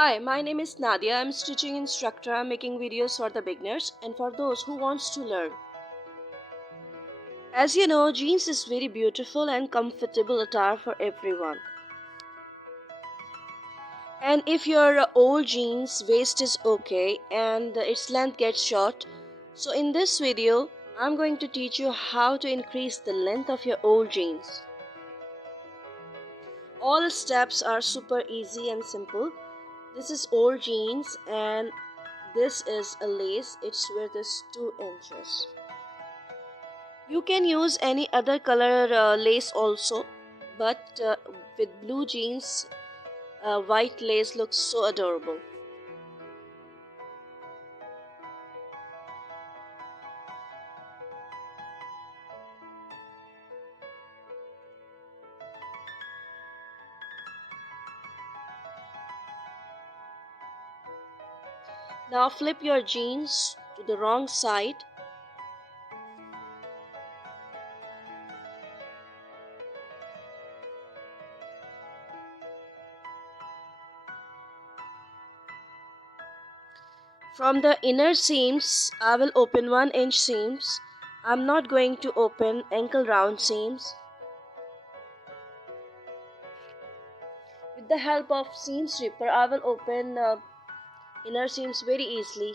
Hi, my name is Nadia. I'm stitching instructor. I'm making videos for the beginners and for those who wants to learn. As you know, jeans is very beautiful and comfortable attire for everyone. And if your old jeans waist is okay and its length gets short, so in this video, I'm going to teach you how to increase the length of your old jeans. All steps are super easy and simple. This is old jeans and this is a lace. Its width is 2 inches. You can use any other color lace also, but with blue jeans, white lace looks so adorable. Now flip your jeans to the wrong side. From the inner seams, I will open 1-inch seams. I'm not going to open ankle round seams. With the help of seam stripper, I will open inner seams very easily.